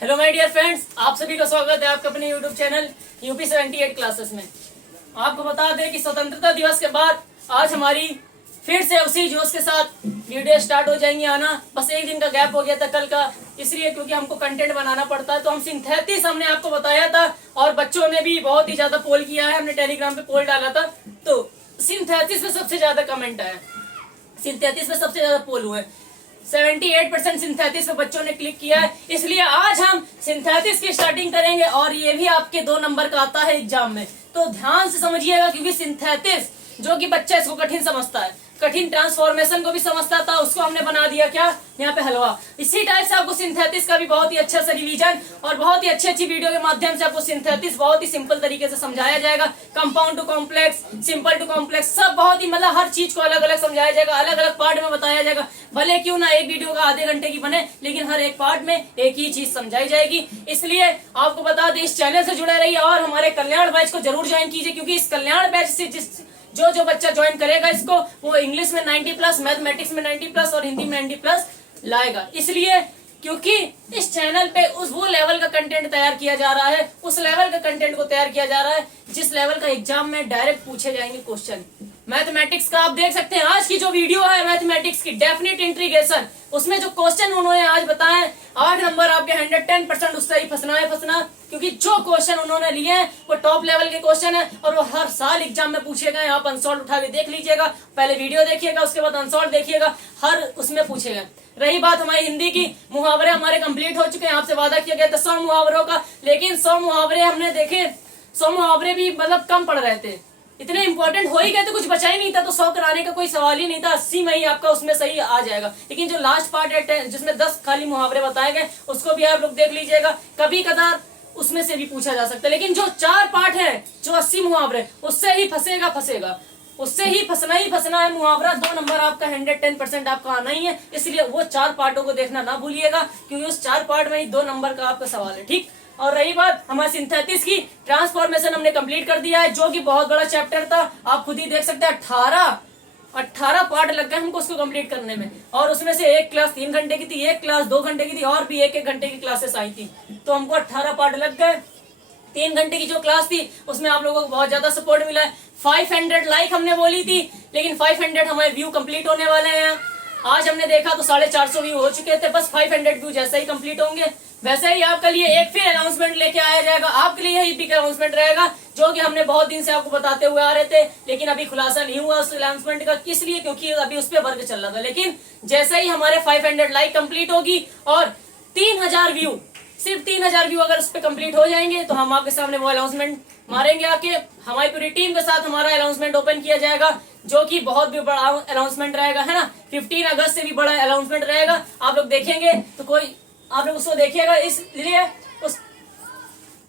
Hello my dear friends, आप सभी का स्वागत है आपके अपने यूट्यूब चैनल यूपी 78 क्लासेस में। आपको बता दें कि स्वतंत्रता दिवस के बाद आज हमारी फिर से उसी जोश के साथ वीडियो स्टार्ट हो जाएंगी आना। बस एक दिन का गैप हो गया था कल का, इसलिए क्योंकि हमको कंटेंट बनाना पड़ता है। तो हम सिंथेटिक्स हमने आपको बताया था और बच्चों ने भी बहुत ही ज्यादा पोल किया है। हमने टेलीग्राम पे पोल डाला था तो सिंथेटिक्स में सबसे ज्यादा कमेंट आया, सिंथेटिक्स में सबसे ज्यादा पोल हुए। 78% सिंथेटिक्स पे बच्चों ने क्लिक किया है, इसलिए आज हम सिंथेटिक्स की स्टार्टिंग करेंगे और ये भी आपके 2 नंबर का आता है एग्जाम में। तो ध्यान से समझिएगा क्योंकि सिंथेटिक्स जो कि बच्चा इसको कठिन समझता है, कठिन ट्रांसफॉर्मेशन को भी समझता था, उसको हमने बना दिया क्या यहाँ पे हलवा। इसी टाइप से आपको सिंथेटिक्स का भी बहुत ही अच्छा सा रिवीजन और बहुत ही अच्छी अच्छी वीडियो के माध्यम से आपको सिंथेटिक्स बहुत ही सिंपल तरीके से समझाया जाएगा। Compound to complex, simple to complex, सब बहुत ही मतलब हर चीज को अलग अलग समझाया जाएगा, अलग अलग पार्ट में बताया जाएगा। भले क्यों ना एक वीडियो का आधे घंटे की बने, लेकिन हर एक पार्ट में एक ही चीज समझाई जाएगी। इसलिए आपको बता दें इस चैनल से जुड़े रहिए और हमारे कल्याण बैच को जरूर ज्वाइन कीजिए, क्योंकि इस कल्याण बैच से जो बच्चा ज्वाइन करेगा इसको, वो इंग्लिश में 90+, मैथमेटिक्स में 90+ और हिंदी में 90+ लाएगा। इसलिए क्योंकि इस चैनल पे वो लेवल का कंटेंट तैयार किया जा रहा है, उस लेवल का कंटेंट को तैयार किया जा रहा है जिस लेवल का एग्जाम में डायरेक्ट पूछे जाएंगे क्वेश्चन। मैथमेटिक्स का आप देख सकते हैं आज की जो वीडियो है मैथमेटिक्स की डेफिनेट इंटीग्रेशन, उसमें जो क्वेश्चन उन्होंने आज बताए 8 नंबर आपके 110% उससे ही फंसना है फंसना, क्योंकि जो क्वेश्चन उन्होंने लिए हैं वो टॉप लेवल के क्वेश्चन है और वो हर साल एग्जाम में पूछे गए। आप अनसॉल्व उठा के देख लीजिएगा, पहले वीडियो देखिएगा उसके बाद अनसॉल्व देखिएगा, हर उसमें पूछे गए। रही बात हमारी हिंदी की, मुहावरे हमारे कंप्लीट हो चुके हैं। आपसे वादा किया गया था 100 मुहावरों का, लेकिन 100 मुहावरे हमने देखे, 100 मुहावरे भी मतलब कम पड़ रहे थे, इतने इंपॉर्टेंट हो ही गए थे, कुछ बचा ही नहीं था। तो 100 कराने का कोई सवाल ही नहीं था, 80 में ही आपका उसमें सही आ जाएगा। लेकिन जो लास्ट पार्ट है जिसमें 10 खाली मुहावरे बताए गए, उसको भी आप लोग देख लीजिएगा, कभी कदार उसमें से भी पूछा जा सकता है। लेकिन जो 4 पार्ट है, जो 80 मुहावरे, उससे ही फंसेगा, उससे ही फंसना है मुहावरा। 2 नंबर आपका 110% आपका आना ही है, इसलिए वो 4 पार्टों को देखना ना भूलिएगा, क्योंकि उस 4 पार्ट में ही 2 नंबर का आपका सवाल है। ठीक। और रही बात हमारे सिंथेटिक्स की, ट्रांसफॉर्मेशन हमने कंप्लीट कर दिया है, जो कि बहुत बड़ा चैप्टर था। आप खुद ही देख सकते हैं 18 पार्ट लग गए हमको उसको कंप्लीट करने में, और उसमें से एक क्लास 3 घंटे की थी, एक क्लास 2 घंटे की थी, और भी 1-1 घंटे की क्लासेस आई थी। तो हमको 18 पार्ट लग गए। 3 घंटे की जो क्लास थी उसमें आप लोगों को बहुत ज्यादा सपोर्ट मिला है। 500 लाइक हमने बोली थी, लेकिन 500 हमारे व्यू कंप्लीट होने वाले हैं। आज हमने देखा तो 450 व्यू हो चुके थे, बस 500 व्यू जैसे ही कंप्लीट होंगे वैसे ही आपके लिए एक फिर अनाउंसमेंट लेके आया जाएगा। आपके लिए यही बिग अनाउंसमेंट रहेगा, जो कि हमने बहुत दिन से आपको बताते हुए आ रहे थे, लेकिन अभी खुलासा नहीं हुआ उस अनाउंसमेंट का। किस लिए? क्योंकि अभी उस पर वर्क चल रहा था। लेकिन जैसे ही हमारे 500 लाइक कंप्लीट होगी और 3000 व्यू, सिर्फ 3000 व्यू अगर उस पर कंप्लीट हो जाएंगे, तो हम आपके सामने वो अनाउंसमेंट मारेंगे आके। हमारी पूरी टीम के साथ हमारा अनाउंसमेंट ओपन किया जाएगा, जो कि बहुत भी बड़ा अनाउंसमेंट रहेगा, है ना। 15 अगस्त से भी बड़ा अनाउंसमेंट रहेगा। आप लोग देखेंगे तो कोई आप लोग उसको देखिएगा, इसलिए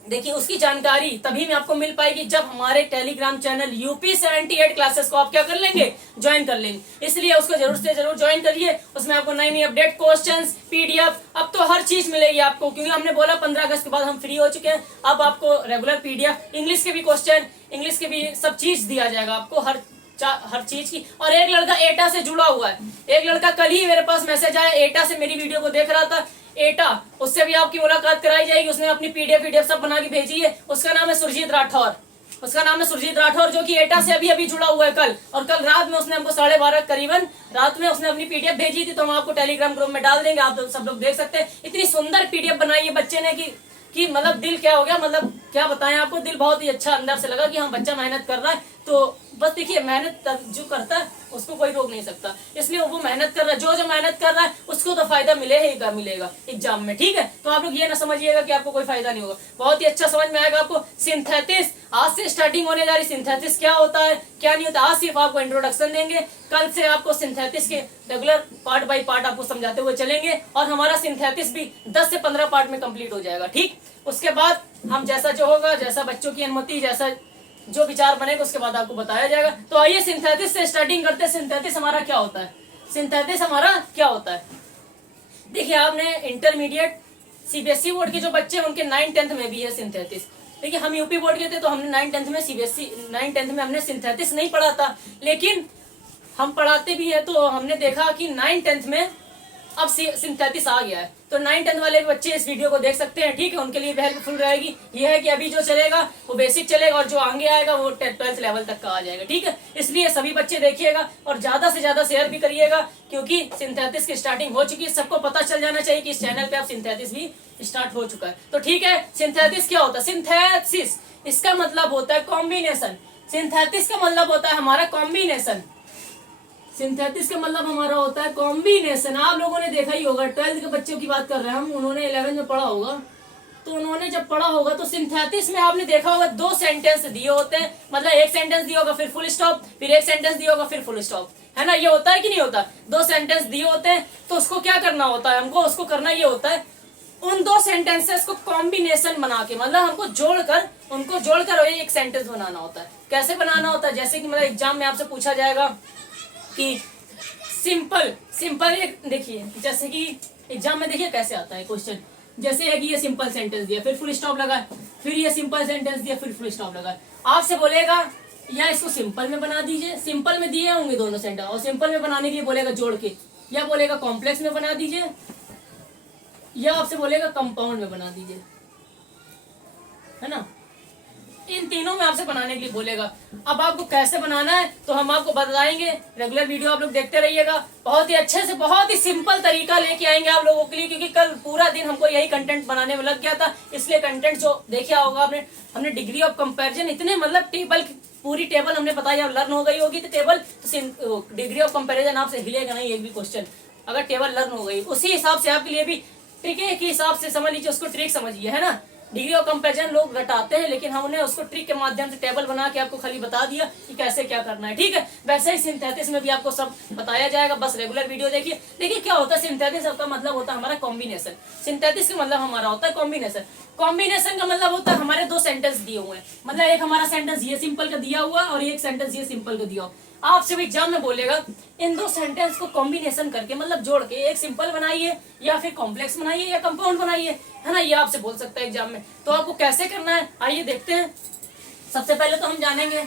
देखिए उसकी जानकारी तभी में आपको मिल पाएगी जब हमारे टेलीग्राम चैनल यूपी 78 क्लासेस को आप क्या कर लेंगे, ज्वाइन कर लेंगे। इसलिए उसको जरूर से जरूर ज्वाइन करिए। उसमें आपको नई नई अपडेट, क्वेश्चंस, पीडीएफ, अब तो हर चीज मिलेगी आपको, क्योंकि हमने बोला 15 अगस्त के बाद हम फ्री हो चुके हैं। अब आपको रेगुलर पीडीएफ, इंग्लिश के भी क्वेश्चन, इंग्लिश के भी सब चीज दिया जाएगा आपको, हर चीज की। और एक लड़का एटा से जुड़ा हुआ है, एक लड़का कल ही मेरे पास मैसेज आया, एटा से मेरी वीडियो को देख रहा था, एटा, उससे भी आपकी मुलाकात कराई जाएगी। उसने अपनी पीडीएफ सब बना के भेजी है। उसका नाम है सुरजीत राठौर, जो कि एटा से अभी जुड़ा हुआ है कल। और कल रात में उसने हमको 12:30 करीबन रात में उसने अपनी पीडीएफ भेजी थी, तो हम आपको टेलीग्राम ग्रुप में डाल देंगे, आप सब लोग देख सकते हैं। इतनी सुंदर पीडीएफ बनाई है बच्चे ने कि मतलब दिल क्या हो गया, मतलब क्या बताएं आपको, दिल बहुत ही अच्छा अंदर से लगा कि हम बच्चा मेहनत कर रहा है। तो बस देखिए, मेहनत जो करता है उसको कोई रोक नहीं सकता, इसलिए वो मेहनत कर रहा है। जो मेहनत कर रहा है उसको तो फायदा मिलेगा एग्जाम में। ठीक है, तो आप लोग ये ना समझिएगा कि आपको कोई फायदा नहीं होगा, बहुत ही अच्छा समझ में आएगा आपको। सिंथेटिक्स आज से स्टार्टिंग होने जा रही। सिंथेटिक्स क्या होता है क्या नहीं होता, आज सिर्फ आपको इंट्रोडक्शन देंगे। कल से आपको सिंथेटिक्स के रेगुलर पार्ट बाय पार्ट आपको समझाते हुए चलेंगे, और हमारा सिंथेटिक्स भी 10 से 15 पार्ट में कंप्लीट हो जाएगा। ठीक, उसके बाद हम जैसा जो होगा, जैसा बच्चों की अनुमति, जैसा जो विचार बनेगा उसके बाद आपको बताया जाएगा। तो आइए सिंथेटिक्स से स्टार्टिंग करते हैं। सिंथेटिक्स हमारा क्या होता है, देखिए आपने इंटरमीडिएट सीबीएसई बोर्ड के जो बच्चे हैं उनके 9-10 में भी है सिंथेटिक्स। देखिए हम यूपी बोर्ड के थे तो हमने 9-10 में सीबीएसई 9-10 में हमने सिंथेटिक्स नहीं पढ़ा था, लेकिन हम पढ़ाते भी है। तो हमने देखा कि 9-10 में अब सिंथेसिस आ गया है, तो 9-10 वाले बच्चे इस वीडियो को देख सकते हैं, ठीक है, उनके लिए भी हेल्पफुल रहेगी। ये है कि अभी जो चलेगा वो बेसिक चलेगा और जो आगे आएगा वो 12th लेवल तक का आ जाएगा, ठीक है। इसलिए सभी बच्चे देखिएगा और ज्यादा से ज्यादा शेयर भी करिएगा, क्योंकि सिंथेसिस की स्टार्टिंग हो चुकी है, सबको पता चल जाना चाहिए कि इस चैनल पे अब सिंथेसिस भी स्टार्ट हो चुका है। तो ठीक है, सिंथेसिस क्या होता है? सिंथेसिस इसका मतलब होता है कॉम्बिनेशन। सिंथेसिस का मतलब होता है हमारा कॉम्बिनेशन। सिंथेसिस का मतलब हमारा होता है कॉम्बिनेशन। आप लोगों ने देखा ही होगा, 12th के बच्चों की बात कर रहे हैं हम, उन्होंने 11th में पढ़ा होगा, तो उन्होंने जब पढ़ा होगा तो सिंथेसिस में आपने देखा होगा 2 सेंटेंस दिए होते हैं, मतलब एक सेंटेंस दिया होगा फिर फुल स्टॉप, फिर एक सेंटेंस दिया होगा फिर फुल स्टॉप, है ना। ये होता है कि नहीं होता? 2 सेंटेंस दिए होते हैं, तो उसको क्या करना होता है हमको? उसको करना ये होता है उन 2 सेंटेंसेस को कॉम्बिनेशन बना के, मतलब हमको उनको जोड़कर एक सेंटेंस बनाना होता है। कैसे बनाना होता है? जैसे कि मतलब एग्जाम में आपसे पूछा जाएगा कि सिंपल एक, देखिए जैसे कि एग्जाम में देखिए कैसे आता है क्वेश्चन, जैसे है कि ये सिंपल सेंटेंस दिया फिर फुल स्टॉप लगा, फिर ये सिंपल सेंटेंस दिया फिर फुल स्टॉप लगा। आपसे बोलेगा या इसको सिंपल में बना दीजिए, सिंपल में दिए होंगे दोनों सेंटेंस, और सिंपल में बनाने के लिए बोलेगा जोड़ के, या बोलेगा कॉम्प्लेक्स में बना दीजिए, या आपसे बोलेगा कंपाउंड में बना दीजिए, है ना। इन तीनों में आपसे बनाने के लिए बोलेगा। अब आपको कैसे बनाना है तो हम आपको बताएंगे, रेगुलर वीडियो आप लोग देखते रहिएगा। बहुत ही अच्छे से, बहुत ही सिंपल तरीका लेके आएंगे आप लोगों के लिए, क्योंकि कल पूरा दिन हमको यही कंटेंट बनाने में लग गया था, इसलिए कंटेंट जो देखा होगा आपने, हमने डिग्री ऑफ कंपैरिजन इतने मतलब टेबल, पूरी टेबल हमने बताई, अब लर्न हो गई होगी तो टेबल, तो डिग्री ऑफ कंपैरिजन आपसे हिलेगा नहीं एक भी क्वेश्चन, अगर टेबल लर्न हो गई। उसी हिसाब से आपके लिए भी ट्रिक के हिसाब से समझ लीजिए, उसको ट्रिक समझिए, है ना। डिग्री ऑफ कंपैरिजन लोग रटाते हैं, लेकिन हमने उसको ट्रिक के माध्यम से टेबल बना के आपको खाली बता दिया कि कैसे क्या करना है, ठीक है। वैसे ही सिंथेसिस में भी आपको सब बताया जाएगा, बस रेगुलर वीडियो देखिए। देखिए क्या होता है सिंथेसिस का मतलब होता है हमारा कॉम्बिनेशन। सिंथेसिस का मतलब हमारा होता है कॉम्बिनेशन। कॉम्बिनेशन का मतलब होता है हमारे 2 सेंटेंस दिए हुए हैं, मतलब एक हमारा सेंटेंस ये सिंपल का दिया हुआ और एक सेंटेंस ये सिंपल का दिया हुआ। आपसे भी एग्जाम में बोलेगा इन 2 सेंटेंस को कॉम्बिनेशन करके, मतलब जोड़ के एक सिंपल बनाइए या फिर कॉम्प्लेक्स बनाइए या कंपाउंड बनाइए, है ना। ये आपसे बोल सकता है एग्जाम में। तो आपको कैसे करना है आइए देखते हैं। सबसे पहले तो हम जानेंगे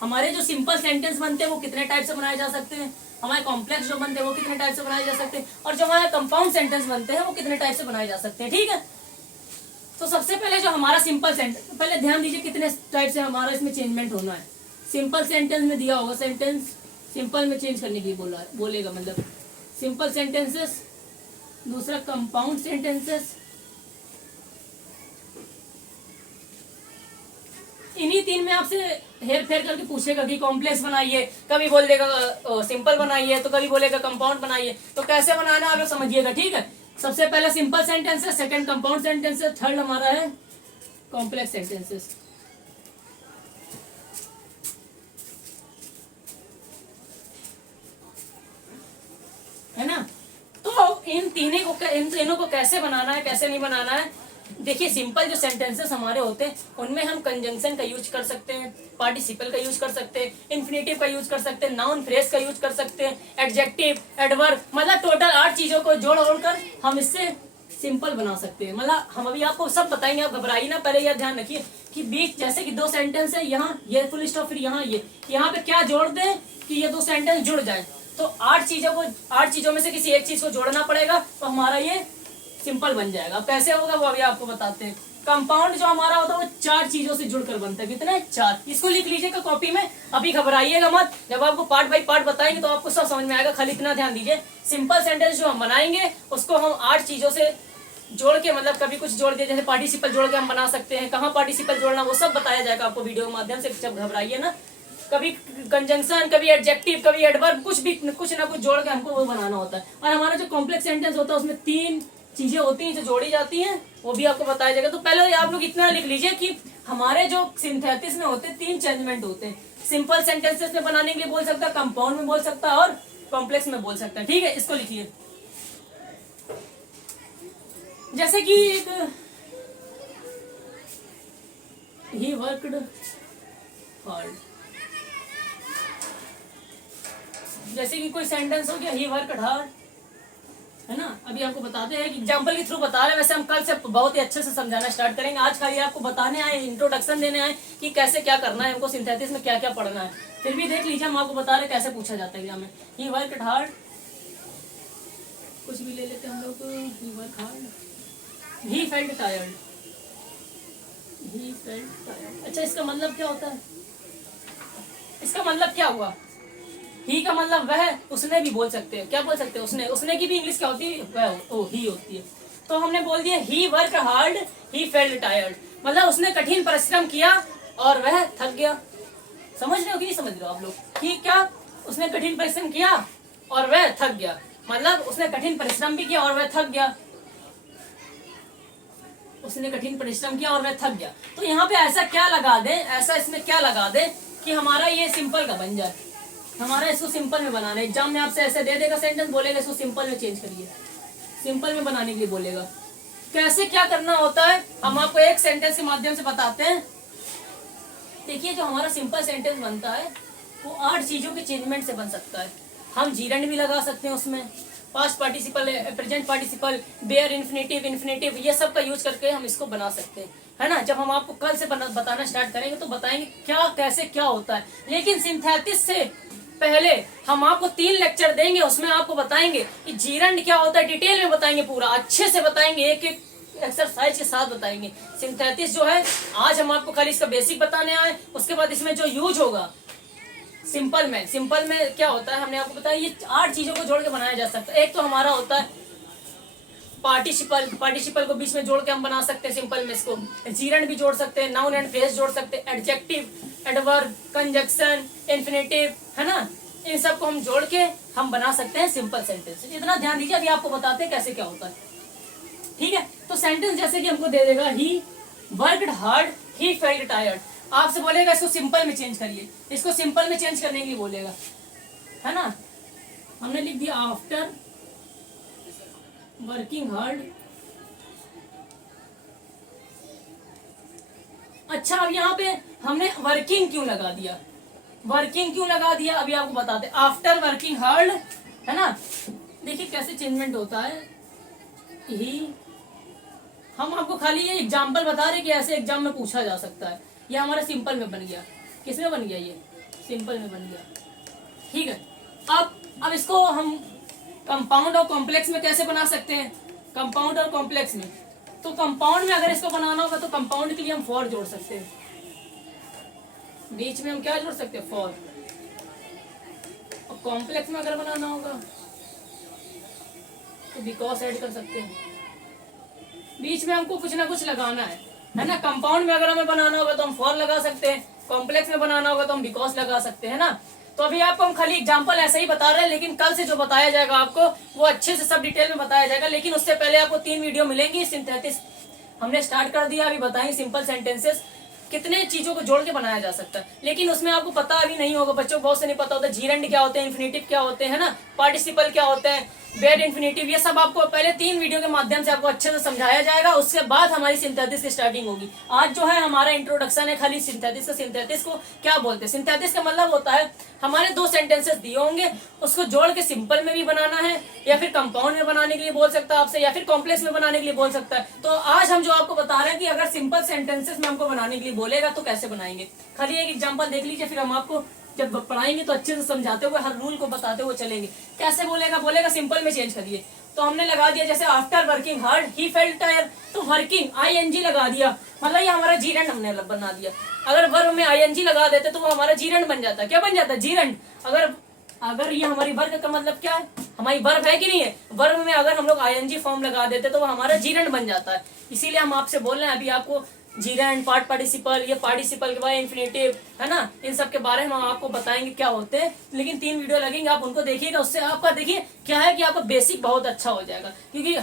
हमारे जो सिंपल सेंटेंस बनते हैं वो कितने टाइप से बनाए जा सकते हैं, हमारे कॉम्प्लेक्स जो बनते हैं वो कितने टाइप से बनाए जा सकते हैं, और जो हमारे कंपाउंड सेंटेंस बनते हैं वो कितने टाइप से बनाए जा सकते हैं, ठीक है। तो सबसे पहले जो हमारा सिंपल सेंटेंस, पहले ध्यान दीजिए कितने टाइप से हमारा इसमें चेंजमेंट होना है। सिंपल सेंटेंस में दिया होगा, सेंटेंस सिंपल में चेंज करने के लिए बोलेगा, मतलब सिंपल सेंटेंसेस, दूसरा कंपाउंड सेंटेंसेस, इन्हीं 3 में आपसे हेर फेर करके पूछेगा कि कॉम्प्लेक्स बनाइए, कभी बोल देगा सिंपल बनाइए, तो कभी बोलेगा कंपाउंड बनाइए। तो कैसे बनाना है आप लोग समझिएगा, ठीक है। सबसे पहले simple sentences, second compound sentences, third हमारा है कॉम्प्लेक्स सेंटेंसेस, है ना। तो इन तीनों को कैसे बनाना है, कैसे नहीं बनाना है। देखिए सिंपल जो सेंटेंसेस हमारे होते हैं उनमें हम कंजंक्शन का यूज कर सकते हैं, पार्टिसिपल का यूज कर सकते हैं, इन्फिनेटिव का यूज कर सकते हैं, नाउन फ्रेज का यूज कर सकते हैं, एडजेक्टिव, एडवर्ब, मतलब टोटल 8 चीजों को जोड़ हम इससे सिंपल बना सकते हैं। मतलब हम अभी आपको सब बताएंगे, आप घबराइए ना। पहले यह ध्यान रखिए कि बीच जैसे कि 2 सेंटेंस है, यहाँ ये फुल स्टॉप, फिर यहाँ पे क्या जोड़ दें कि ये 2 सेंटेंस जुड़ जाए। तो 8 चीजों में से किसी एक चीज को जोड़ना पड़ेगा, तो हमारा ये सिंपल बन जाएगा। अब कैसे होगा वो अभी आपको बताते हैं। कंपाउंड जो हमारा होता है वो 4 चीजों से जुड़कर बनता है। कितने? 4। इसको लिख लीजिएगा कॉपी में, अभी घबराइएगा मत। जब आपको पार्ट बाई पार्ट बताएंगे तो आपको सब समझ में आएगा, खाली इतना ध्यान दीजिए। सिंपल सेंटेंस जो हम बनाएंगे उसको हम 8 चीजों से जोड़ के, मतलब कभी कुछ जोड़ दिया, जैसे पार्टिसिपल जोड़ के हम बना सकते हैं। कहाँ पार्टिसिपल जोड़ना वो सब बताया जाएगा आपको वीडियो के माध्यम से, जब घबराइए ना। कभी कंजंक्शन, कभी एडजेक्टिव, कभी एडवर्ब, कुछ ना कुछ जोड़ के हमको वो बनाना होता है। और हमारा जो कॉम्प्लेक्स सेंटेंस होता है उसमें 3 चीजें होती हैं जो जोड़ी जाती हैं, वो भी आपको बताया जाएगा। तो पहले आप लोग इतना लिख लीजिए कि हमारे जो सिंथेसिस में होते हैं 3 चेंजमेंट होते हैं। सिंपल सेंटेंसेस में बनाने के लिए बोल सकता है, कंपाउंड में बोल सकता है और कॉम्प्लेक्स में बोल सकता है, ठीक है। इसको लिखिए। जैसे कि एक ही वर्कड हार्ड, जैसे कि कोई सेंटेंस हो गया ही वर्कड हार्ड, है ना। अभी आपको बताते हैं कि एग्जांपल के थ्रू बता रहे हैं। वैसे हम कल से बहुत ही अच्छे से समझाना स्टार्ट करेंगे। आज खाली आपको बताने आए, इंट्रोडक्शन देने आए कि कैसे क्या करना है हमको, सिंथेसिस में क्या क्या पढ़ना है। फिर भी देख लीजिए, हम आपको बता रहे कैसे पूछा जाता है एग्जाम में। ही वर्कड हार्ड, कुछ भी ले लेते हैं हम लोग। He work hard, he felt tired, he felt tired. अच्छा, इसका मतलब क्या होता है? इसका मतलब क्या हुआ? ही का मतलब वह, उसने भी बोल सकते हैं। क्या बोल सकते हैं? उसने। उसने की भी इंग्लिश क्या होती है? वह, ओ, ही होती है। तो हमने बोल दिया he work hard, he felt tired, मतलब उसने कठिन परिश्रम किया और वह थक गया। समझ रहे हो कि नहीं समझ रहे हो आप लोग? कि क्या उसने कठिन परिश्रम किया और वह थक गया, मतलब उसने कठिन परिश्रम भी किया और वह थक गया। उसने कठिन परिश्रम किया और वह थक गया। तो यहाँ पे ऐसा क्या लगा दे, ऐसा इसमें क्या लगा दे कि हमारा ये सिंपल का बन जाए। हमारा इसको सिंपल में बनाना है। एग्जाम में आपसे ऐसे दे देगा सेंटेंस, बोलेगा इसको सिंपल में चेंज करिए, सिंपल में बनाने के लिए बोलेगा। कैसे क्या करना होता है हम आपको एक सेंटेंस के माध्यम से बताते हैं। देखिए, जो हमारा सिंपल सेंटेंस बनता है वो 8 चीजों के चेंजमेंट से बन सकता है। हम जीरेंड भी लगा सकते हैं उसमें, past participle, present participle, bare, infinitive, infinitive, ये सब का यूज करके हम इसको बना सकते हैं, है ना। जब हम आपको कल से बताना स्टार्ट करेंगे तो बताएंगे क्या कैसे क्या होता है। लेकिन सिंथेसिस से पहले हम आपको 3 लेक्चर देंगे, उसमें आपको बताएंगे कि जीरेंड क्या होता है, डिटेल में बताएंगे, पूरा अच्छे से बताएंगे, एक एक एक्सरसाइज के साथ बताएंगे। सिंथेसिस जो है आज हम आपको खाली इसका बेसिक बताने आए, उसके बाद इसमें जो यूज होगा सिंपल में क्या होता है हमने आपको बताया। ये 8 चीजों को जोड़ के बनाया जा सकता है। एक तो हमारा होता है पार्टिसिपल को बीच में जोड़ के हम बना सकते हैं सिंपल में। इसको जीरेंड भी जोड़ सकते हैं, नाउन एंड फ्रेज जोड़ सकते हैं, एडजेक्टिव, एडवर्ब, कंजक्शन, इन्फिनेटिव, है ना। इन सबको हम जोड़ के हम बना सकते हैं सिंपल सेंटेंस। इतना ध्यान दीजिए, अभी आपको बताते हैं कैसे क्या होता है, ठीक है। तो सेंटेंस जैसे कि हमको दे देगा he worked hard, he felt tired. आपसे बोलेगा इसको सिंपल में चेंज करिए, इसको सिंपल में चेंज करने के लिए बोलेगा, है ना। हमने लिख दिया आफ्टर वर्किंग हार्ड। अच्छा, अब यहाँ पे हमने वर्किंग क्यों लगा दिया, वर्किंग क्यों लगा दिया अभी आपको बताते। आफ्टर वर्किंग हार्ड, है ना। देखिए कैसे चेंजमेंट होता है। ही, हम आपको खाली ये एग्जाम्पल बता रहे कि ऐसे एग्जाम में पूछा जा सकता है। ये हमारा सिंपल में बन गया। किस में बन गया? ये सिंपल में बन गया, ठीक है। अब इसको हम कंपाउंड और कॉम्प्लेक्स में कैसे बना सकते हैं? कंपाउंड और कॉम्प्लेक्स में, तो कंपाउंड में अगर इसको बनाना होगा तो कंपाउंड के लिए हम फॉर जोड़ सकते हैं, बीच में हम क्या जोड़ सकते हैं? फॉर। और कॉम्प्लेक्स में अगर बनाना होगा तो बिकॉज ऐड कर सकते हैं। बीच में हमको कुछ ना कुछ लगाना है ना। कंपाउंड में अगर हमें बनाना होगा तो हम फॉर लगा सकते हैं, कॉम्प्लेक्स में बनाना होगा तो हम बिकॉज लगा सकते हैं ना। तो अभी आपको हम खाली एग्जांपल ऐसे ही बता रहे हैं, लेकिन कल से जो बताया जाएगा आपको वो अच्छे से सब डिटेल में बताया जाएगा। लेकिन उससे पहले आपको 3 वीडियो मिलेंगी। सिंथेसिस हमने स्टार्ट कर दिया, अभी बताएंगे सिंपल सेंटेंसेस कितने चीजों को जोड़ के बनाया जा सकता है। लेकिन उसमें आपको पता अभी नहीं होगा, बच्चों को बहुत से नहीं पता होता जीरेंड क्या होते हैं, इन्फिनेटिव क्या होते हैं, ना, पार्टिसिपल क्या होते हैं, बेड इन्फिनेटिव, ये सब आपको पहले 3 वीडियो के माध्यम से आपको अच्छे से समझाया जाएगा। उसके बाद हमारी सिंथेसिस की स्टार्टिंग होगी। आज जो है हमारा इंट्रोडक्शन है खाली सिंथेसिस का। सिंथेसिस को क्या बोलते हैं? सिंथेसिस का मतलब होता है हमारे 2 सेंटेंसेस दिए होंगे, उसको जोड़ के सिंपल में भी बनाना है, या फिर कंपाउंड में बनाने के लिए बोल सकता है आपसे, या फिर कॉम्प्लेक्स में बनाने के लिए बोल सकता है। तो आज हम जो आपको बता रहे हैं कि अगर सिंपल सेंटेंसेस में हमको बनाने के लिए बोलेगा तो कैसे बनाएंगे। खाली एक एग्जांपल देख लीजिए, फिर हम आपको जब पढ़ाएंगे तो अच्छे से समझाते हुए हर रूल को बताते हुए चलेंगे। कैसे बोलेगा सिंपल में चेंज करिए। तो हमने लगा दिया जैसे after working hard he felt tired, तो वर्किंग आईएनजी लगा दिया, मतलब ये हमारा जीरेंड हमने बना दिया। अगर वर्ब में आईएनजी लगा देते तो वो हमारा जीरेंड बन जाता। क्या बन जाता? जीरेंड। अगर ये हमारी वर्ग का मतलब क्या है? हमारी वर्ब है कि नहीं है? वर्ब में अगर हम लोग आईएनजी फॉर्म लगा देते तो वो हमारा जीरेंड बन जाता है। इसीलिए हम आपसे बोल रहे हैं अभी आपको जीरेंड, पार्ट पार्टिसिपल, ये पार्टिसिपल के बाद इन्फिनेटिव, है ना, इन सब के बारे में हम आपको बताएंगे क्या होते हैं। लेकिन 3 वीडियो लगेंगे, आप उनको देखिएगा। उससे आपका देखिए क्या है कि आपका बेसिक बहुत अच्छा हो जाएगा। क्योंकि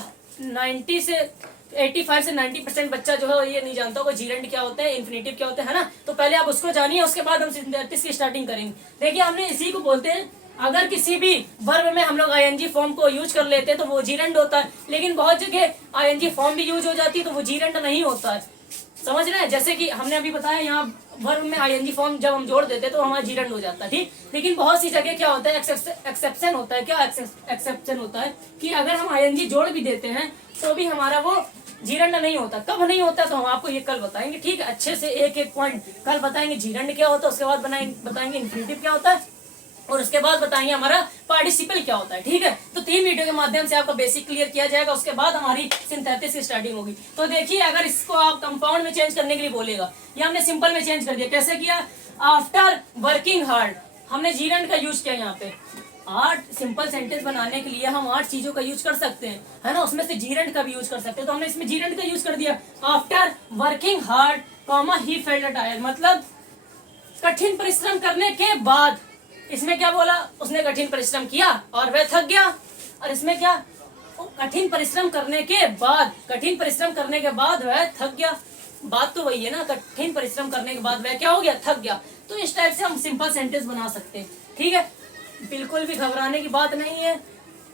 85 से 90% बच्चा जो है ये नहीं जानता होगा जीरेंड क्या होते हैं, इन्फिनेटिव क्या होते हैं, है ना। तो पहले आप उसको जानिए, उसके बाद हम सिंथेसिस की स्टार्टिंग करेंगे। देखिए हमने इसी को बोलते हैं, अगर किसी भी वर्ब में हम लोग आईएनजी फॉर्म को यूज कर लेते हैं तो वो जीरेंड होता है। लेकिन बहुत जगह आईएनजी फॉर्म भी यूज हो जाती है तो वो जीरेंड नहीं होता है। समझ रहे हैं? जैसे कि हमने अभी बताया यहाँ वर्ब में आईएनजी फॉर्म जब हम जोड़ देते हैं तो हमारा जीरेंड हो जाता है, ठीक। लेकिन बहुत सी जगह क्या होता है, एक्सेप्शन होता है। क्या एक्सेप्शन होता है कि अगर हम आईएनजी जोड़ भी देते हैं तो भी हमारा वो जीरेंड नहीं होता। कब नहीं होता तो हम आपको ये कल बताएंगे, ठीक है। अच्छे से एक एक पॉइंट कल बताएंगे जीरेंड क्या होता है, उसके बाद बताएंगे इन्फिनेटिव क्या होता है, और उसके बाद बताएंगे हमारा पार्टिसिपल क्या होता है। ठीक है, तो 3 वीडियो के माध्यम से आपका बेसिक क्लियर किया जाएगा, उसके बाद हमारी सिंथेसिस की स्टार्टिंग होगी। तो देखिए, अगर इसको आप कंपाउंड में चेंज करने के लिए बोलेगा, ये हमने सिंपल में चेंज कर दिया। कैसे किया? आफ्टर वर्किंग हार्ड, हमने जीरेंड का यूज किया। यहाँ पे 8 सिंपल सेंटेंस बनाने के लिए हम 8 चीजों का यूज कर सकते हैं, है ना। उसमें से जीरेंड का भी यूज कर सकते हैं, तो हमने इसमें जीरेंड का यूज कर दिया। आफ्टर वर्किंग हार्ड कॉमा ही फेल्ट टायर्ड, मतलब कठिन परिश्रम करने के बाद। इसमें क्या बोला? उसने कठिन परिश्रम किया और वह थक गया। और इसमें क्या? कठिन परिश्रम करने के बाद, कठिन परिश्रम करने के बाद वह थक गया। बात तो वही है ना, कठिन परिश्रम करने के बाद वह क्या हो गया? थक गया। तो इस टाइप से हम सिंपल सेंटेंस बना सकते हैं। ठीक है, बिल्कुल भी घबराने की बात नहीं है।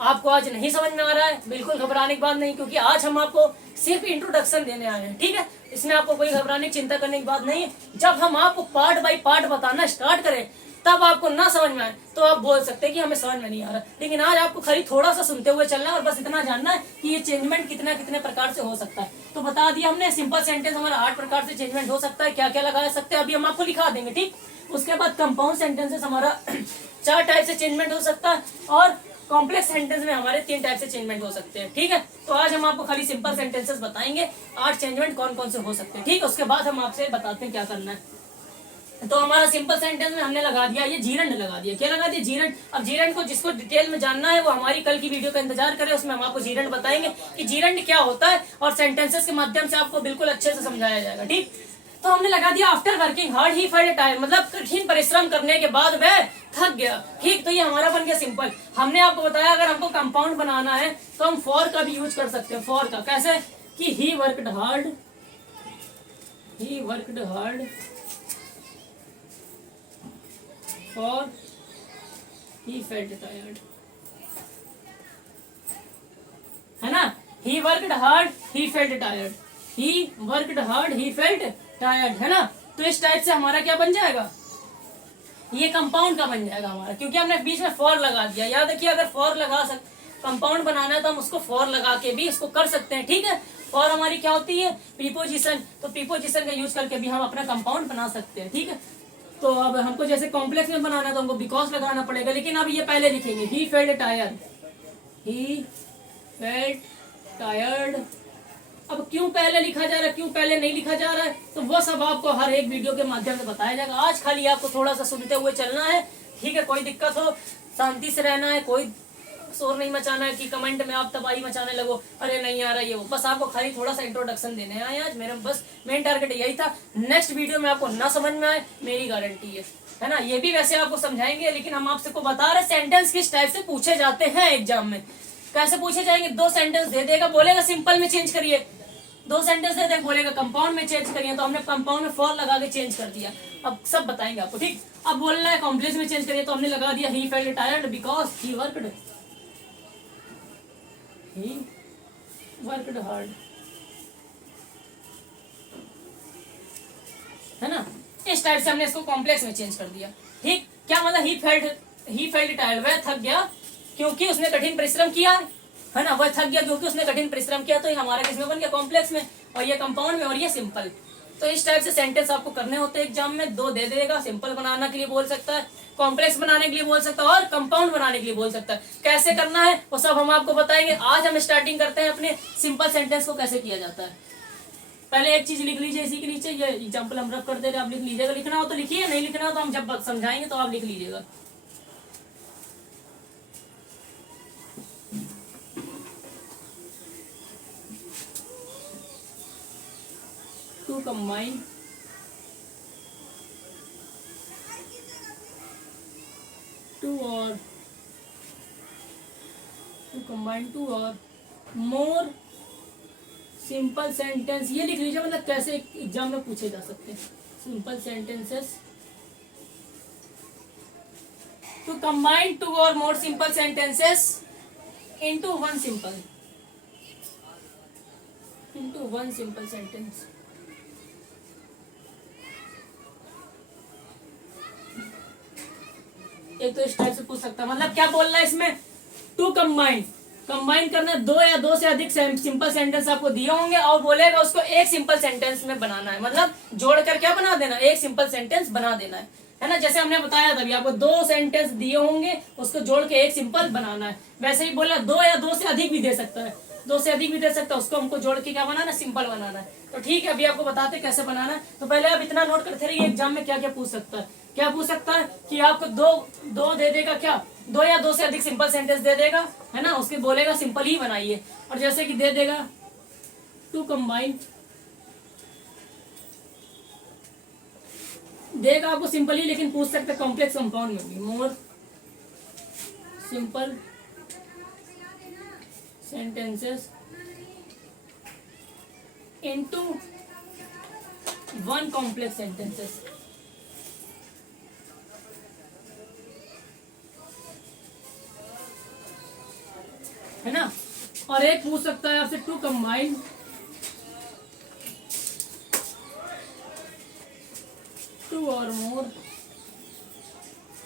आपको आज नहीं समझ में आ रहा है, बिल्कुल घबराने की बात नहीं, क्योंकि आज हम आपको सिर्फ इंट्रोडक्शन देने आए हैं। ठीक है, इसमें आपको कोई घबराने की चिंता करने की बात नहीं है। जब हम आपको पार्ट बाय पार्ट बताना स्टार्ट करें, तब आपको ना समझ में आए तो आप बोल सकते हैं कि हमें समझ में नहीं आ रहा। लेकिन आज आपको खाली थोड़ा सा सुनते हुए चलना है और बस इतना जानना है कि ये चेंजमेंट कितने प्रकार से हो सकता है। तो बता दिया हमने, सिंपल सेंटेंस हमारा 8 प्रकार से चेंजमेंट हो सकता है। क्या क्या लगा सकते हैं अभी हम आपको लिखा देंगे। ठीक, उसके बाद कंपाउंड सेंटेंसेस हमारा 4 टाइप से चेंजमेंट हो सकता है, और कॉम्प्लेक्स सेंटेंस में हमारे 3 टाइप से चेंजमेंट हो सकते हैं। ठीक है, तो आज हम आपको खाली सिंपल सेंटेंसेस बताएंगे, 8 चेंजमेंट कौन कौन से हो सकते हैं। ठीक, उसके बाद हम आपसे बताते हैं क्या करना है। तो हमारा सिंपल सेंटेंस में हमने लगा दिया, ये जीरेंड लगा दिया। क्या लगा दिया? जीरेंड। अब जीरेंड को जिसको डिटेल में जानना है वो हमारी कल की वीडियो का इंतजार करे, उसमें हम आपको जीरेंड बताएंगे कि जीरेंड क्या होता है, और सेंटेंसेस के माध्यम से आपको बिल्कुल अच्छे से समझाया जाएगा। ठीक, तो हमने लगा दिया after working hard he felt tired, मतलब कठिन परिश्रम करने के बाद वह थक गया। ठीक, तो ये हमारा बन गया सिंपल। हमने आपको बताया अगर हमको कंपाउंड बनाना है तो हम फॉर का भी यूज कर सकते हैं। फॉर का कैसे? कि he worked hard, he worked hard for he felt tired, है ना। He worked hard he felt tired, he worked hard he felt tired, है ना। तो इस टाइप से हमारा क्या बन जाएगा? ये कंपाउंड का बन जाएगा हमारा, क्योंकि हमने बीच में फॉर लगा दिया। याद रखिए, अगर फॉर लगा कंपाउंड बनाना है तो हम उसको फॉर लगा के भी इसको कर सकते हैं। ठीक है, फॉर हमारी क्या होती है? प्रीपोजिशन। तो प्रीपोजिशन का यूज करके भी हम अपना कंपाउंड बना सकते हैं। ठीक है, तो अब हमको जैसे कॉम्प्लेक्स में बनाना है तो हमको बिकॉज लगाना पड़ेगा, लेकिन अब ये पहले लिखेंगे ही felt tired, he felt tired. अब क्यों पहले लिखा जा रहा है, क्यों पहले नहीं लिखा जा रहा है, तो वो सब आपको हर एक वीडियो के माध्यम से बताया जाएगा। आज खाली आपको थोड़ा सा सुनते हुए चलना है। ठीक है, कोई दिक्कत हो शांति से रहना है, कोई शोर नहीं मचाना है कि कमेंट में आप तबाही मचाने लगो, अरे नहीं आ रहा ये वो। बस आपको खाली थोड़ा सा इंट्रोडक्शन देने आए आज। मेरा बस मेन टारगेट यही था। नेक्स्ट वीडियो में आपको ना समझ में आए मेरी गारंटी है ना। ये भी वैसे आपको समझाएंगे, लेकिन हम आपसे को बता रहे सेंटेंस किस टाइप से पूछे जाते हैं एग्जाम में। कैसे पूछे जाएंगे? 2 सेंटेंस दे देगा, बोलेगा सिंपल में चेंज करिए। 2 सेंटेंस दे देगा, बोलेगा कंपाउंड में चेंज करिए, तो हमने कंपाउंड में फॉर लगा के चेंज कर दिया। अब सब बताएंगे आपको। ठीक, अब बोलना है कॉम्प्लेक्स में चेंज करिए, तो हमने लगा दिया ही felt tired because he worked, he worked hard, है ना। इस टाइप से हमने इसको कॉम्प्लेक्स में चेंज कर दिया। ठीक, क्या मतलब? ही फेल्ट टायर्ड, वह थक गया क्योंकि उसने कठिन परिश्रम किया, है ना। वह थक गया क्योंकि उसने कठिन परिश्रम किया, तो ये हमारा किसमें बन गया? कॉम्प्लेक्स में, और ये कंपाउंड में, और ये सिंपल। तो इस टाइप से सेंटेंस आपको करने होते हैं एग्जाम में। 2 दे देगा, सिंपल बनाने के लिए बोल सकता है, कॉम्प्लेक्स बनाने के लिए बोल सकता है, और कंपाउंड बनाने के लिए बोल सकता है। कैसे करना है वो सब हम आपको बताएंगे। आज हम स्टार्टिंग करते हैं अपने सिंपल सेंटेंस को कैसे किया जाता है। पहले एक चीज लिख लीजिए इसी के नीचे, ये एग्जाम्पल हम रफ कर दे रहे हैं, आप लिख लीजिएगा। लिखना हो तो लिखिए, नहीं लिखना हो तो हम जब समझाएंगे तो आप लिख लीजिएगा। टू कंबाइन टू और मोर सिंपल सेंटेंस, ये लिख लीजिए, मतलब कैसे एग्जाम में पूछे जा सकते हैं। सिंपल सेंटेंसेस टू कंबाइन 2 और more simple sentences into one simple sentence। एक तो इस टाइप से पूछ सकता है, मतलब क्या बोलना है इसमें? टू कंबाइन करना, 2 या 2 से अधिक सिंपल सेंटेंस आपको दिए होंगे, और बोलेगा उसको एक सिंपल सेंटेंस में बनाना है, मतलब जोड़कर क्या बना देना? एक सिंपल सेंटेंस बना देना है है ना। जैसे हमने बताया था अभी आपको, दो सेंटेंस दिए होंगे, उसको जोड़ के एक सिंपल बनाना है। वैसे ही बोला दो या दो से अधिक भी दे सकता है, दो से अधिक भी दे सकता है, उसको हमको जोड़ के क्या बनाना है, सिंपल बनाना है। तो ठीक है, अभी आपको बताते कैसे बनाना है। तो पहले आप इतना नोट करते रहिए, एग्जाम में क्या क्या पूछ सकता है। क्या पूछ सकता है कि आपको दो दो दे देगा, क्या दो या दो से अधिक सिंपल सेंटेंस दे देगा, है ना, उसके बोलेगा सिंपल ही बनाइए। और जैसे कि दे देगा टू कंबाइन, देगा आपको सिंपल ही, लेकिन पूछ सकते कॉम्प्लेक्स कंपाउंड में भी, more simple sentences into one complex sentences, है ना। और एक पूछ सकता है आपसे टू कंबाइन टू और मोर।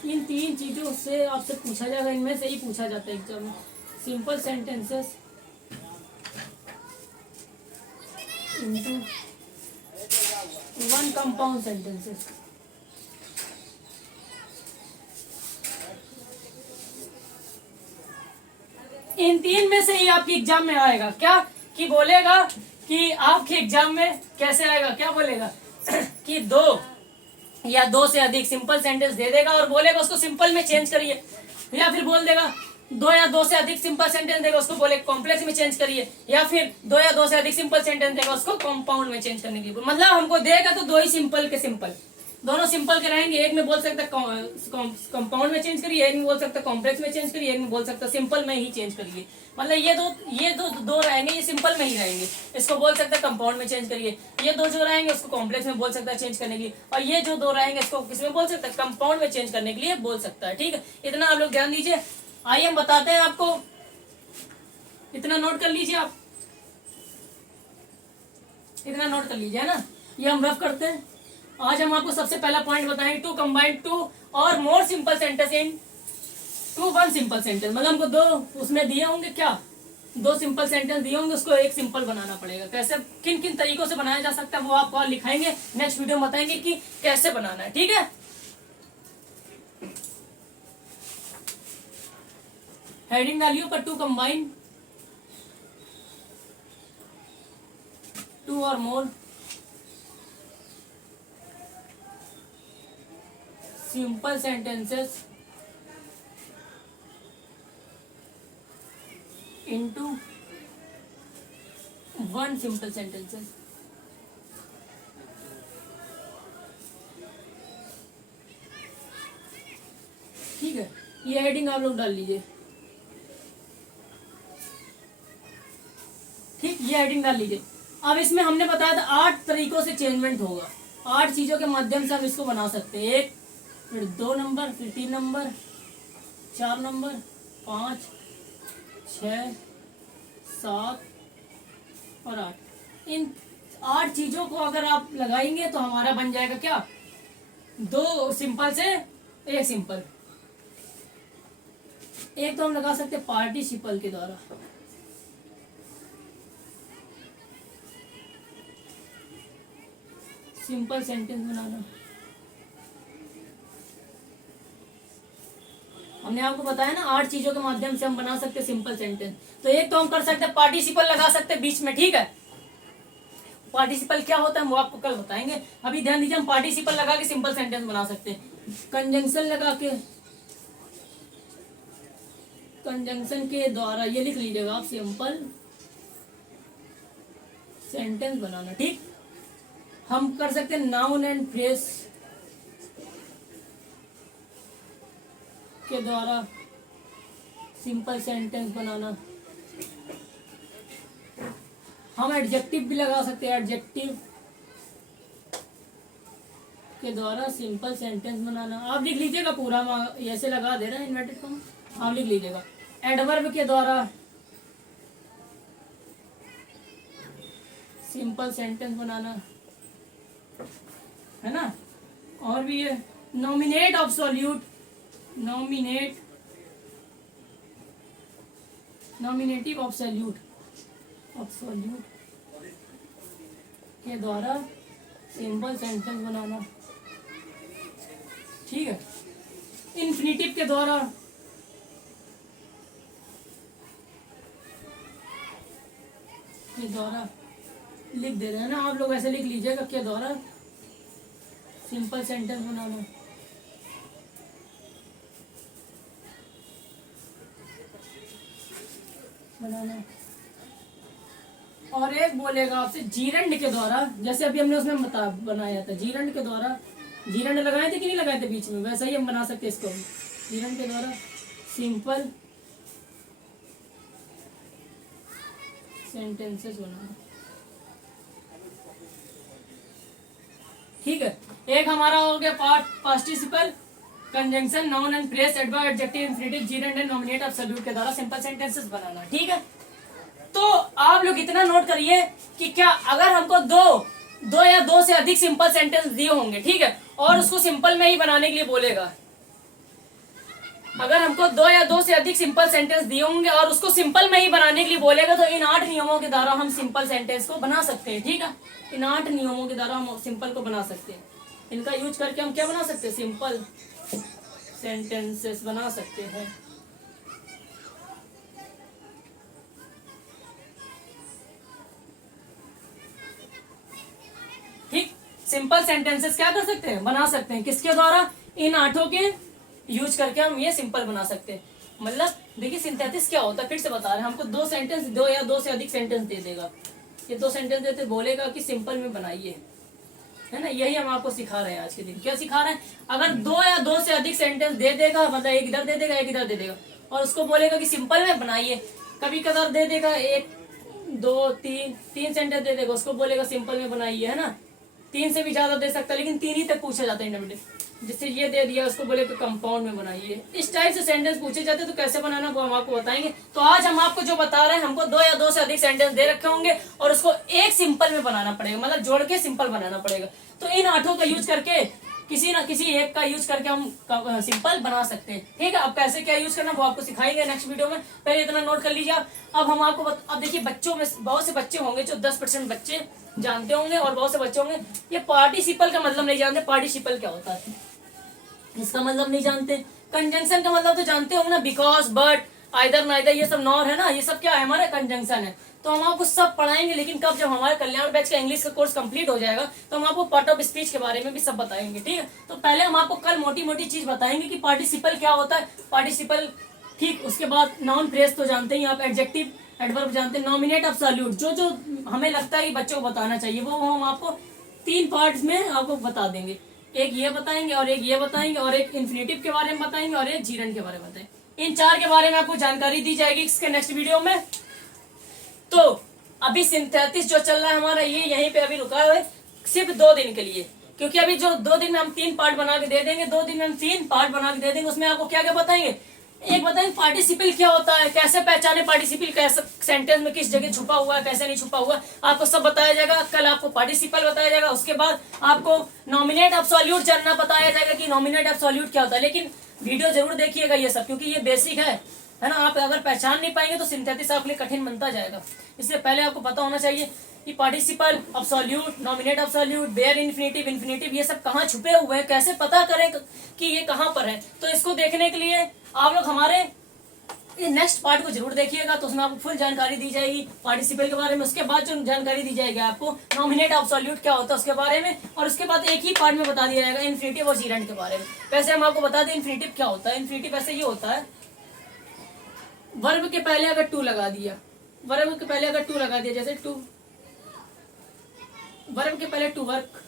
इन तीन चीजों से आपसे पूछा जाएगा, इनमें से ही पूछा जाता है एग्जाम में। Simple sentences into one compound sentences. इन तीन में से ही आपके एग्जाम में आएगा, क्या कि बोलेगा कि आपके एग्जाम में कैसे आएगा, क्या बोलेगा कि दो या दो से अधिक सिंपल सेंटेंस दे देगा और बोलेगा उसको सिंपल में चेंज करिए, या फिर बोल देगा दो या दो से अधिक सिंपल सेंटेंस देगा, उसको बोले कॉम्प्लेक्स में चेंज करिए, या फिर दो या दो से अधिक सिंपल सेंटेंस देगा, उसको कंपाउंड में चेंज करने के लिए। मतलब हमको देगा तो दो ही सिंपल के सिंपल, दोनों सिंपल के रहेंगे। एक में बोल सकता कंपाउंड में चेंज करिए, एक में बोल सकता कॉम्प्लेक्स में चेंज करिए, एक में बोल सकता सिंपल में ही चेंज करिए। मतलब ये दो रहेंगे, ये सिंपल में ही रहेंगे, इसको बोल सकता कंपाउंड में चेंज करिए। ये दो जो रहेंगे उसको कॉम्प्लेक्स में बोल सकता है चेंज करने के लिए, और ये जो दो रहेंगे इसको किसमें बोल सकता है, कंपाउंड में चेंज करने के लिए बोल सकता है। ठीक है, इतना आप लोग ध्यान दीजिए। आइए हम बताते हैं आपको, इतना नोट कर लीजिए आप, इतना नोट कर लीजिए, है ना। ये हम रफ करते हैं। आज हम आपको सबसे पहला पॉइंट बताएंगे, टू कंबाइन टू और more simple sentence into one simple sentence. मतलब हमको दो उसमें दिए होंगे, क्या दो सिंपल सेंटेंस दिए होंगे, उसको एक सिंपल बनाना पड़ेगा। कैसे, किन किन तरीकों से बनाया जा सकता है वो आपको लिखाएंगे, नेक्स्ट वीडियो में बताएंगे कि कैसे बनाना है। ठीक है, हेडिंग डालिए पर टू कंबाइन टू और more simple sentences into one simple sentences. ठीक है, ये हेडिंग आप लोग डाल लीजिए। ठीक, ये हेडिंग डाल लीजिए। अब इसमें हमने बताया था 8 तरीकों से चेंजमेंट होगा, 8 चीजों के माध्यम से हम इसको बना सकते हैं। एक, फिर 2 नंबर, फिर 3 नंबर, 4 नंबर, 5, 6, 7 और 8। इन 8 चीजों को अगर आप लगाएंगे तो हमारा बन जाएगा क्या, दो सिंपल से एक सिंपल। एक तो हम लगा सकते पार्टिसिपल के द्वारा, सिंपल सेंटेंस बनाना। हमने आपको बताया ना 8 चीजों के माध्यम से हम बना सकते सिंपल सेंटेंस। तो एक तो हम कर सकते पार्टिसिपल लगा सकते बीच में। ठीक है, पार्टिसिपल क्या होता है वो आपको कल बताएंगे। अभी ध्यान दीजिए, हम पार्टिसिपल लगा के सिंपल सेंटेंस बना सकते हैं। कंजंक्शन लगा के, कंजंक्शन के द्वारा ये लिख लीजिएगा आप, सिंपल सेंटेंस बनाना। ठीक, हम कर सकते हैं नाउन एंड फ्रेज के द्वारा सिंपल सेंटेंस बनाना। हम एडजेक्टिव भी लगा सकते हैं, एडजेक्टिव के द्वारा सिंपल सेंटेंस बनाना। आप लिख लीजिएगा पूरा, ऐसे लगा दे रहे हैं इन्वर्टेड कॉमा, आप लिख लीजिएगा। एडवर्ब के द्वारा सिंपल सेंटेंस बनाना, है ना। और भी है नॉमिनेट ऑब्सोल्यूट, नॉमिनेटिव ऑब्सोल्यूट के द्वारा सिंपल सेंटेंस बनाना। ठीक है। इन्फिनिटिव के द्वारा लिख दे रहे हैं ना आप लोग, ऐसे लिख लीजिएगा के द्वारा सिंपल सेंटेंस बनाना। और एक बोलेगा आपसे जीरंड के द्वारा, जैसे अभी हमने उसमें बनाया था जीरंड के द्वारा, जीरंड लगाए थे कि नहीं लगाए थे बीच में, वैसा ही हम बना सकते हैं इसको। जीरंड के द्वारा सिंपल सेंटेंसेस बनाना। ठीक है। एक हमारा हो गया participle conjunction, noun and phrase, adverb, adjective, infinitive, gerund and nominate absolute के द्वारा सिंपल सेंटेंसेस बनाना। ठीक है। तो आप लोग इतना नोट करिए कि क्या अगर हमको दो या दो से अधिक सिंपल सेंटेंस दिए होंगे, ठीक है, और उसको सिंपल में ही बनाने के लिए बोलेगा, अगर हमको दो या दो से अधिक सिंपल सेंटेंस दिए होंगे और उसको सिंपल में ही बनाने के लिए बोलेगा, तो इन 8 नियमों के द्वारा हम सिंपल सेंटेंस को बना सकते हैं। ठीक है। इन 8 नियमों के द्वारा हम सिंपल को बना सकते हैं। इनका यूज करके हम क्या बना सकते हैं, सिंपल सेंटेंसेस बना सकते हैं। ठीक। सिंपल सेंटेंसेस क्या कर सकते हैं, बना सकते हैं। किसके द्वारा, इन 8 के यूज करके हम ये सिंपल बना सकते हैं। मतलब देखिए सिंथेसिस क्या होता है, फिर से बता रहे हैं, हमको दो या दो से अधिक सेंटेंस दे देगा, ये 2 सेंटेंस देते बोलेगा कि सिंपल में बनाइए, है ना। यही हम आपको सिखा रहे हैं आज के दिन। क्या सिखा रहे हैं, अगर 2 या 2 से अधिक सेंटेंस दे देगा, मतलब एक इधर दे देगा एक इधर दे देगा, और उसको बोलेगा कि सिंपल में बनाइए। कभी कभार दे देगा 1 2 3 सेंटेंस दे देगा, उसको बोलेगा सिंपल में बनाइए, है ना। 3 से भी ज्यादा दे सकता है, लेकिन 3 ही तक पूछा जाता है इंटरमीडिएट। जिससे ये दे दिया, उसको बोले कि कंपाउंड में बनाइए। इस टाइप से सेंटेंस पूछे जाते हैं, तो कैसे बनाना वो हम आपको बताएंगे। तो आज हम आपको जो बता रहे हैं, हमको 2 या 2 से अधिक सेंटेंस दे रखे होंगे और उसको एक सिंपल में बनाना पड़ेगा, मतलब जोड़ के सिंपल बनाना पड़ेगा। तो इन 8 का यूज करके किसी ना किसी एक का यूज करके हम सिंपल बना सकते हैं। ठीक है। अब कैसे क्या यूज करना वो आपको सिखाएंगे नेक्स्ट वीडियो में। पहले इतना नोट कर लीजिए आप। अब हम आपको अब देखिए, बच्चों में बहुत से बच्चे होंगे जो 10% बच्चे जानते होंगे, और बहुत से बच्चे होंगे ये पार्टिसिपल का मतलब नहीं जानते। पार्टिसिपल क्या होता है, इसका मतलब नहीं जानते। कंजंक्शन का मतलब तो जानते होंगे ना, बिकॉज, बट, आइदर, नाइदर, ये सब नॉर है ना, ये सब क्या है, हमारे कंजंक्शन है। तो हम आपको सब पढ़ाएंगे, लेकिन कब, जब हमारे कल्याण बैच का इंग्लिश का कोर्स कंप्लीट हो जाएगा, तो हम आपको पार्ट ऑफ स्पीच के बारे में भी सब बताएंगे। ठीक है। तो पहले हम आपको कल मोटी मोटी चीज बताएंगे कि पार्टिसिपल क्या होता है, पार्टिसिपल। ठीक। उसके बाद नाउन फ्रेज तो जानते ही आप, एडजेक्टिव, एडवर्ब जानते हैं, नॉमिनेट, एब्सोल्यूट, जो हमें लगता है कि बच्चों को बताना चाहिए वो हम आपको 3 पार्ट्स में आपको बता देंगे। एक ये बताएंगे, और एक ये बताएंगे, और एक इन्फिनिटिव के बारे में बताएंगे, और एक जीरंड के बारे में बताएंगे। इन 4 के बारे में आपको जानकारी दी जाएगी इसके नेक्स्ट वीडियो में। तो अभी सिंथेसिस जो चल रहा है हमारा, ये यहीं पे अभी रुका है सिर्फ 2 दिन के लिए, क्योंकि अभी जो 2 दिन में हम 3 पार्ट बना के दे देंगे, 2 दिन में हम 3 पार्ट बना के दे देंगे। उसमें आपको क्या क्या बताएंगे, एक बताएंगे पार्टिसिपल क्या होता है, कैसे पहचाने पार्टिसिपल, कैसे सेंटेंस में किस जगह छुपा हुआ है, कैसे नहीं छुपा हुआ, आपको सब बताया जाएगा। कल आपको पार्टिसिपल बताया जाएगा। उसके बाद आपको नॉमिनेट एब्सोल्यूट जानना बताया जाएगा कि नॉमिनेट एब्सोल्यूट क्या होता है। लेकिन वीडियो जरूर देखिएगा ये सब, क्योंकि ये बेसिक है ना। आप अगर पहचान नहीं पाएंगे तो सिंथेसिस आपके लिए कठिन बनता जाएगा। इसलिए पहले आपको पता होना चाहिए कि participle, absolute, nominate absolute, bare infinitive, infinitive, ये सब कहाँ छुपे हुए हैं, कैसे पता करें कि ये कहाँ पर है। तो इसको देखने के लिए आप लोग हमारे नेक्स्ट पार्ट को जरूर देखिएगा, तो उसमें आपको फुल जानकारी दी जाएगी पार्टिसिपल के बारे में। उसके बाद जो जानकारी दी जाएगी आपको नॉमिनेट एब्सोल्यूट क्या होता है उसके बारे में, और उसके बाद एक ही पार्ट में बता दिया जाएगा इन्फिनिटिव और जीरंड के बारे में। वैसे हम आपको बता दें इन्फिनिटिव क्या होता है। इन्फिनिटिव वैसे ये होता है, वर्ब के पहले अगर टू लगा दिया, वर्ब के पहले अगर टू लगा दिया, जैसे टू, वर्ब के पहले टू वर्क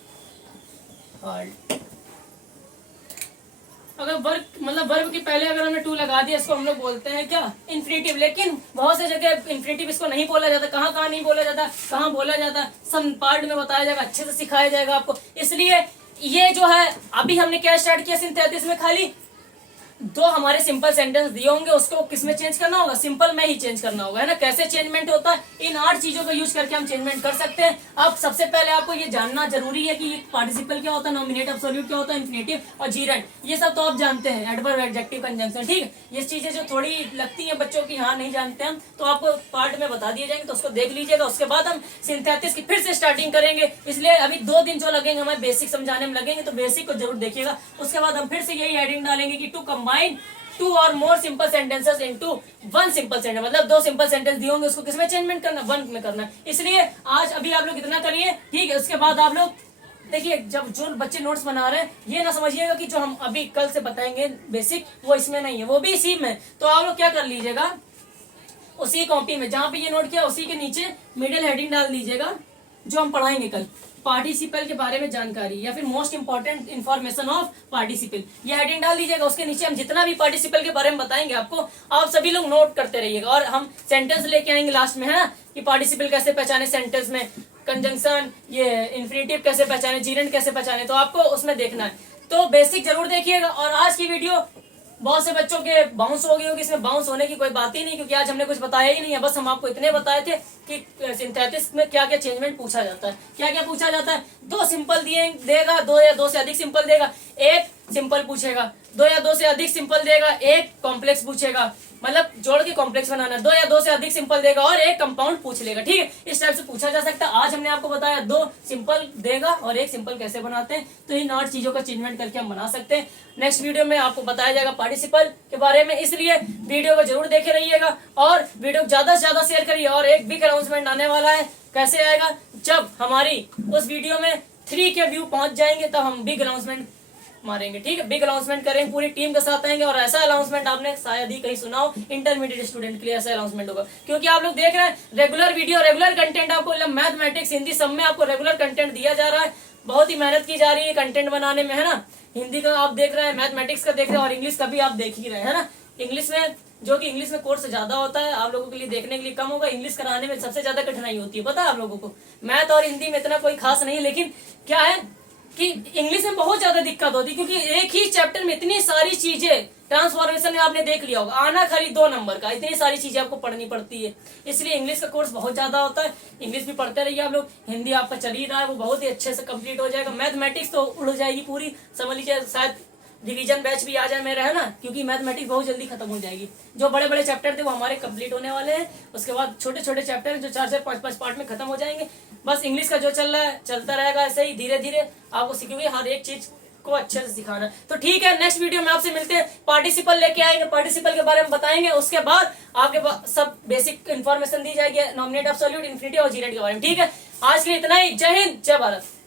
हार्ड, अगर वर्क मतलब वर्ब के पहले अगर हमने टू लगा दिया, इसको हम लोग बोलते हैं क्या, इन्फिनिटिव। लेकिन बहुत से जगह इन्फिनिटिव इसको नहीं बोला जाता। कहाँ कहाँ नहीं बोला जाता, कहाँ बोला जाता, सब पार्ट में बताया जाएगा, अच्छे से सिखाया जाएगा आपको। इसलिए ये जो है, अभी हमने क्या स्टार्ट किया सिंथेसिस में, खाली दो हमारे सिंपल सेंटेंस दिए होंगे, उसको किसमें चेंज करना होगा, सिंपल में ही चेंज करना होगा, है ना। कैसे चेंजमेंट होता है, इन 8 चीजों का यूज करके हम चेंजमेंट कर सकते हैं। अब सबसे पहले आपको ये जानना जरूरी है कि पार्टिसिपल क्या होता है, नॉमिनेट एब्सोल्यूट क्या होता है, इंफिनिटिव और जीरेंट, ये सब तो आप जानते हैं, एडवर्ब, एडजेक्टिव, कंजंक्शन, ठीक है। ये चीजें जो थोड़ी लगती है बच्चों की, हाँ नहीं जानते हम, तो आपको पार्ट में बता दिए जाएंगे, तो उसको देख लीजिएगा। उसके बाद हम सिंथेसिस की फिर से स्टार्टिंग करेंगे, इसलिए अभी 2 दिन जो लगेंगे हमें बेसिक समझाने में लगेंगे, तो बेसिक को जरूर देखिएगा। उसके बाद हम फिर से यही हेडिंग डालेंगे कि टू कंबाइन 2 और more simple sentences into 1 simple sentence, मतलब 2 सिंपल सेंटेंस दिए होंगे, उसको किसमें चेंजमेंट करना, 1 में करना है। इसलिए आज अभी आप लोग इतना करिए, ठीक है। उसके बाद आप लोग देखिए, जब जो बच्चे नोट्स बना रहे हैं, ये ना समझिएगा कि जो हम अभी कल से बताएंगे बेसिक वो इसमें नहीं है, वो भी इसी में। तो आप लोग क्या कर लीजिएगा, उसी कॉपी में जहां पे ये नोट किया उसी के नीचे मिडिल हेडिंग डाल दीजिएगा, जो हम पढ़ाएंगे कल, पार्टिसिपल के बारे में जानकारी या फिर most important information of participle, ये हेडिंग डाल दीजिएगा। उसके नीचे हम जितना भी पार्टिसिपल के बारे में बताएंगे आपको, आप सभी लोग नोट करते रहिएगा। और हम सेंटेंस लेके आएंगे लास्ट में, है ना, कि पार्टिसिपल कैसे पहचाने सेंटेंस में, कंजंक्शन, ये इन्फिनिटिव कैसे पहचाने, जीरेंट कैसे पहचाने, तो आपको उसमें देखना है। तो बेसिक जरूर देखिएगा। और आज की वीडियो बहुत से बच्चों के बाउंस हो गई होगी, इसमें बाउंस होने की कोई बात ही नहीं, क्योंकि आज हमने कुछ बताया ही नहीं है। बस हम आपको इतने बताए थे कि सिंथेसिस में क्या क्या चेंजमेंट पूछा जाता है, क्या क्या पूछा जाता है। 2 सिंपल देगा, 2 या 2 से अधिक सिंपल देगा, 1 सिंपल पूछेगा, 2 या 2 से अधिक सिंपल देगा, 1 कॉम्प्लेक्स पूछेगा, मतलब जोड़ के कॉम्प्लेक्स बनाना, 2 या 2 से अधिक सिंपल देगा और 1 कंपाउंड पूछ लेगा, ठीक है। इस टाइप से पूछा जा सकता है। आज हमने आपको बताया 2 सिंपल देगा और 1 सिंपल कैसे बनाते हैं, तो इन 8 चीजों का चेंजमेंट करके हम बना सकते हैं। नेक्स्ट वीडियो में आपको बताया जाएगा पार्टिसिपल के बारे में, इसलिए वीडियो को जरूर देखे रहिएगा और वीडियो को ज्यादा से ज्यादा शेयर करिए। और एक बिग अनाउंसमेंट आने वाला है, कैसे आएगा, जब हमारी उस वीडियो में 3 के व्यू पहुंच जाएंगे तब हम बिग अनाउंसमेंट मारेंगे, ठीक है। बिग अनाउंसमेंट करेंगे, पूरी टीम के साथ आएंगे। और ऐसा अनाउंसमेंट आपने शायद ही कहीं सुना हो, इंटरमीडिएट स्टूडेंट के लिए ऐसा अनाउंसमेंट होगा, क्योंकि आप लोग देख रहे हैं रेगुलर वीडियो, रेगुलर कंटेंट आपको, मैथमेटिक्स, हिंदी, सब में आपको रेगुलर कंटेंट दिया जा रहा है। बहुत ही मेहनत की जा रही है कंटेंट बनाने में, है ना। हिंदी का आप देख रहे हैं, मैथमेटिक्स का देख रहे हैं और इंग्लिश का भी आप देख ही रहे हैं, है ना। इंग्लिश में, जो कि इंग्लिश में कोर्स ज्यादा होता है, आप लोगों के लिए देखने के लिए कम होगा। इंग्लिश कराने में सबसे ज्यादा कठिनाई होती है, पता है आप लोगों को। मैथ और हिंदी में इतना कोई खास नहीं है, लेकिन क्या है कि इंग्लिश में बहुत ज्यादा दिक्कत होती है, क्योंकि एक ही चैप्टर में इतनी सारी चीजें, ट्रांसफॉर्मेशन में आपने देख लिया होगा, आना खाली 2 नंबर का, इतनी सारी चीजें आपको पढ़नी पड़ती है। इसलिए इंग्लिश का कोर्स बहुत ज्यादा होता है। इंग्लिश भी पढ़ते रहिए आप लोग। हिंदी आपका चल ही रहा है, वो बहुत ही अच्छे से कंप्लीट हो जाएगा। मैथमेटिक्स तो उड़ जाएगी पूरी, समझ लीजिए शायद डिवीजन बैच भी आ जाए मेरा, है ना, क्योंकि मैथमेटिक्स बहुत जल्दी खत्म हो जाएगी। जो बड़े बड़े चैप्टर थे वो हमारे कंप्लीट होने वाले हैं। उसके बाद छोटे छोटे चैप्टर जो 4-4, 5-5 पार्ट में खत्म हो जाएंगे। बस इंग्लिश का जो चल रहा है चलता रहेगा, ऐसे ही धीरे धीरे आपको सीखोगे, हर एक चीज को अच्छे से सिखाना। तो ठीक है, नेक्स्ट वीडियो में आपसे मिलते हैं, पार्टिसिपल लेके आएंगे, पार्टिसिपल के बारे में बताएंगे। उसके बाद आपके सब बेसिक इन्फॉर्मेशन दी जाएगी, नॉमिनेट, एब्सोल्यूट, इंफिनिटिव और जीरेंट के बारे में, ठीक है। आज के लिए इतना ही। जय हिंद, जय भारत।